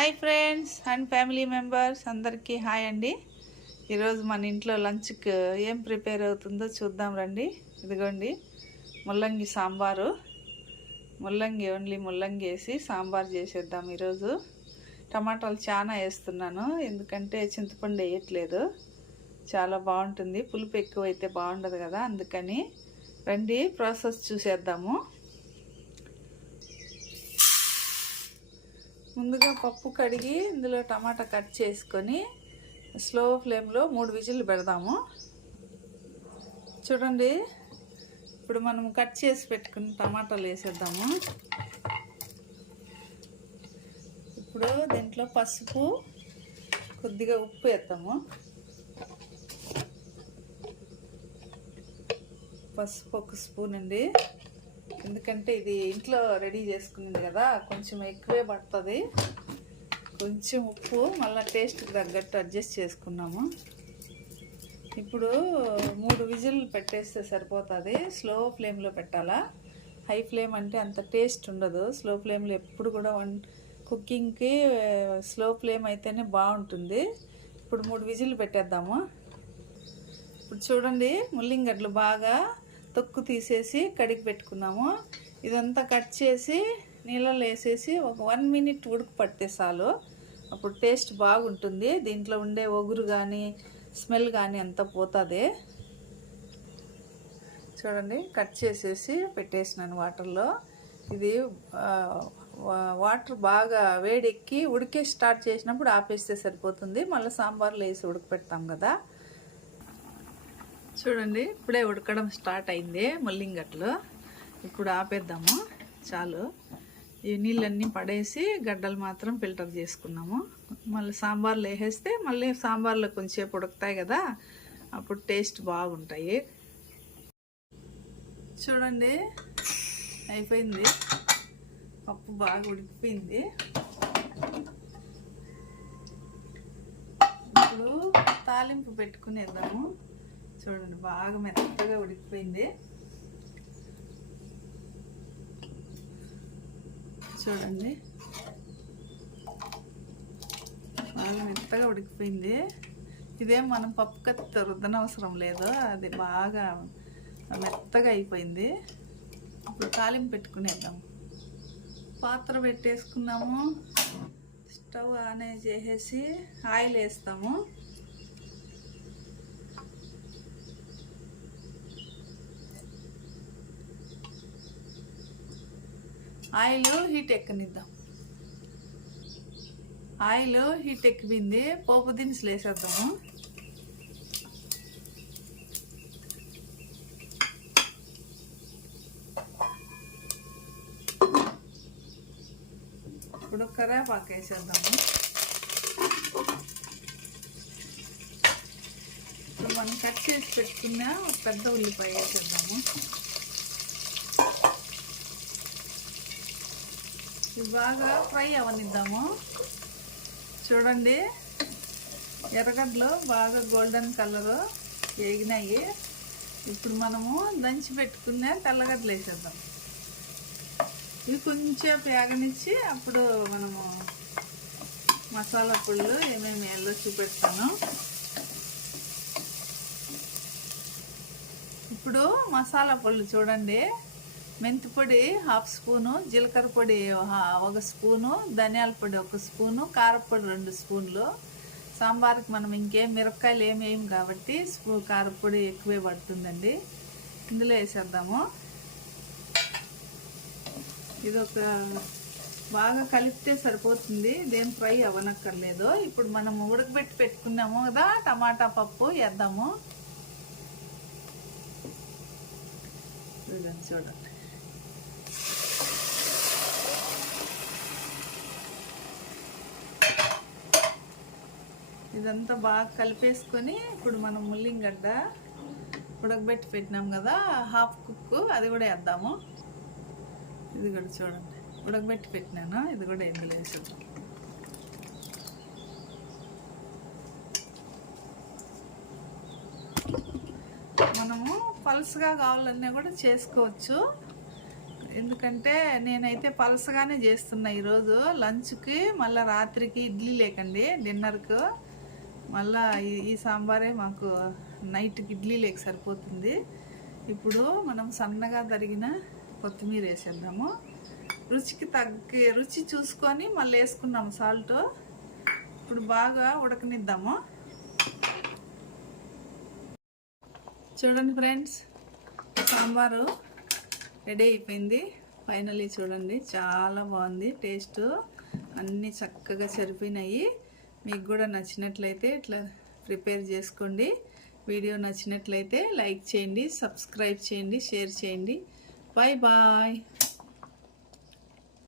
Hi friends and family members అందరికీ hi అండి. ఈరోజు మన ఇంట్లో లంచ్కి ఏం ప్రిపేర్ అవుతుందో చూద్దాం రండి. ఇదిగోండి ముల్లంగి సాంబారు. ఓన్లీ ముల్లంగి వేసి సాంబార్ చేసేద్దాం ఈరోజు. టమాటాలు చాలా వేస్తున్నాను ఎందుకంటే చింతపండు వేయట్లేదు. చాలా బాగుంటుంది, పులుపు ఎక్కువైతే బాగుండదు కదా, అందుకని రండి ప్రాసెస్ చూసేద్దాము. ముందుగా పప్పు కడిగి ఇందులో టమాటా కట్ చేసుకొని స్లో ఫ్లేమ్లో 3 విజిల్లు పెడదాము. చూడండి, ఇప్పుడు మనం కట్ చేసి పెట్టుకుని టమాటాలు వేసేద్దాము. ఇప్పుడు దీంట్లో పసుపు, కొద్దిగా ఉప్పు వేద్దాము. పసుపు 1 స్పూన్ అండి, ఎందుకంటే ఇది ఇంట్లో రెడీ చేసుకునేది కదా, కొంచెం ఎక్కువే పడుతుంది. కొంచెం ఉప్పు మళ్ళీ టేస్ట్కి తగ్గట్టు అడ్జస్ట్ చేసుకున్నాము. ఇప్పుడు 3 విజిల్లు పెట్టేస్తే సరిపోతుంది. స్లో ఫ్లేమ్లో పెట్టాలా, హై ఫ్లేమ్ అంటే అంత టేస్ట్ ఉండదు. స్లో ఫ్లేమ్లో ఎప్పుడు కూడా కుకింగ్కి స్లో ఫ్లేమ్ అయితేనే బాగుంటుంది. ఇప్పుడు 3 విజిల్లు పెట్టేద్దాము. ఇప్పుడు చూడండి, ముల్లింగడ్డలు బాగా తొక్కు తీసేసి కడిగి పెట్టుకున్నాము. ఇదంతా కట్ చేసి నీళ్ళలో వేసేసి ఒక 1 మినిట్ ఉడుకు పడితే చాలు, అప్పుడు టేస్ట్ బాగుంటుంది. దీంట్లో ఉండే ఒగురు కానీ స్మెల్ కానీ అంతా పోతుంది. చూడండి, కట్ చేసేసి పెట్టేసినాను వాటర్లో. ఇది వాటర్ బాగా వేడెక్కి ఉడికే స్టార్ట్ చేసినప్పుడు ఆపేస్తే సరిపోతుంది. మళ్ళీ సాంబార్లో వేసి ఉడకపెడతాం కదా. చూడండి, ఇప్పుడే ఉడకడం స్టార్ట్ అయింది ముల్లింగడ్డలు. ఇప్పుడు ఆపేద్దాము చాలు. ఈ నీళ్ళన్నీ పడేసి గడ్డలు మాత్రం ఫిల్టర్ చేసుకున్నాము. మళ్ళీ సాంబార్లో వేసేస్తే మళ్ళీ సాంబార్లో కొంచెంసేపు ఉడుకుతాయి కదా, అప్పుడు టేస్ట్ బాగుంటాయి. చూడండి, అయిపోయింది, పప్పు బాగా ఉడికిపోయింది. ఇప్పుడు తాలింపు పెట్టుకునేద్దాము. చూడండి, బాగా మెత్తగా ఉడికిపోయింది. చూడండి, బాగా మెత్తగా ఉడికిపోయింది. ఇదేం మనం పప్పు కత్తితో రుద్దనవసరం లేదు, అది బాగా మెత్తగా అయిపోయింది. ఇప్పుడు తాలింపు పెట్టుకునేద్దాం. పాత్ర పెట్టేసుకున్నాము, స్టవ్ ఆన్ చేసేసి ఆయిల్ వేస్తాము. ఆయిల్ హీట్ ఎక్కనిద్దాం. ఆయిల్ హీట్ ఎక్కింది, పోపు దినుసులు వేసేద్దాము. ఇప్పుడు కరివేపాకు వేసేద్దాము. ఇప్పుడు మనం కట్ చేసి పెట్టుకున్న ఒక పెద్ద ఉల్లిపాయ వేసేద్దాము. బాగా ఫ్రై అవనిద్దాము. చూడండి, ఎర్రగడ్డలు బాగా గోల్డెన్ కలరు వేగినాయి. ఇప్పుడు మనము దంచి పెట్టుకున్న తెల్లగడ్డలు వేసేద్దాం. ఇవి కొంచెం వేగనిచ్చి అప్పుడు మనము మసాలా పొళ్ళు ఏమేమి వేయాలో చూపెడతాను. ఇప్పుడు మసాలా పొళ్ళు చూడండి, మెంతి పొడి 1/2 స్పూను, జీలకర్ర పొడి 1 స్పూను, ధనియాల పొడి 1 స్పూను, కారపొడి 2 స్పూన్లు. సాంబార్కి మనం ఇంకేం మిరపకాయలు ఏమేమి కాబట్టి కారపొడి ఎక్కువే పడుతుందండి. ఇందులో వేసేద్దాము. ఇది ఒక బాగా కలిపితే సరిపోతుంది, ఇదేం ఫ్రై అవ్వనక్కర్లేదు. ఇప్పుడు మనం ఉడకబెట్టి పెట్టుకున్నాము కదా టమాటా పప్పు వేద్దాము. చూడండి, ఇదంతా బాగా కలిపేసుకొని ఇప్పుడు మనం ముల్లింగడ్డ ఉడకబెట్టి పెట్టినాం కదా 1/2 కుక్కు, అది కూడా వేద్దాము. ఇది కూడా చూడండి, ఉడకబెట్టి పెట్టినాను, ఇది కూడా ఇందులో వేసేద్దాం. మనము పల్స్గా కావాలన్నా కూడా చేసుకోవచ్చు. ఎందుకంటే నేనైతే పలసగానే చేస్తున్నా ఈరోజు లంచ్కి, మళ్ళీ రాత్రికి ఇడ్లీ లేకండి, డిన్నర్కు మళ్ళీ ఈ సాంబారే మాకు నైట్కి ఇడ్లీ లేక సరిపోతుంది. ఇప్పుడు మనం సన్నగా తరిగిన కొత్తిమీర వేసేద్దాము. రుచి చూసుకొని మళ్ళీ వేసుకున్నాము సాల్ట్. ఇప్పుడు బాగా ఉడకనిద్దాము. చూడండి ఫ్రెండ్స్, సాంబారు రెడీ అయిపోయింది. ఫైనల్లీ చూడండి, చాలా బాగుంది. టేస్ట్ అన్నీ చక్కగా సరిపోయినాయి. మీకు కూడా నచ్చినట్లయితే ఇట్లా ప్రిపేర్ చేసుకోండి. వీడియో నచ్చినట్లయితే లైక్ చేయండి, సబ్స్క్రైబ్ చేయండి, షేర్ చేయండి. Bye bye.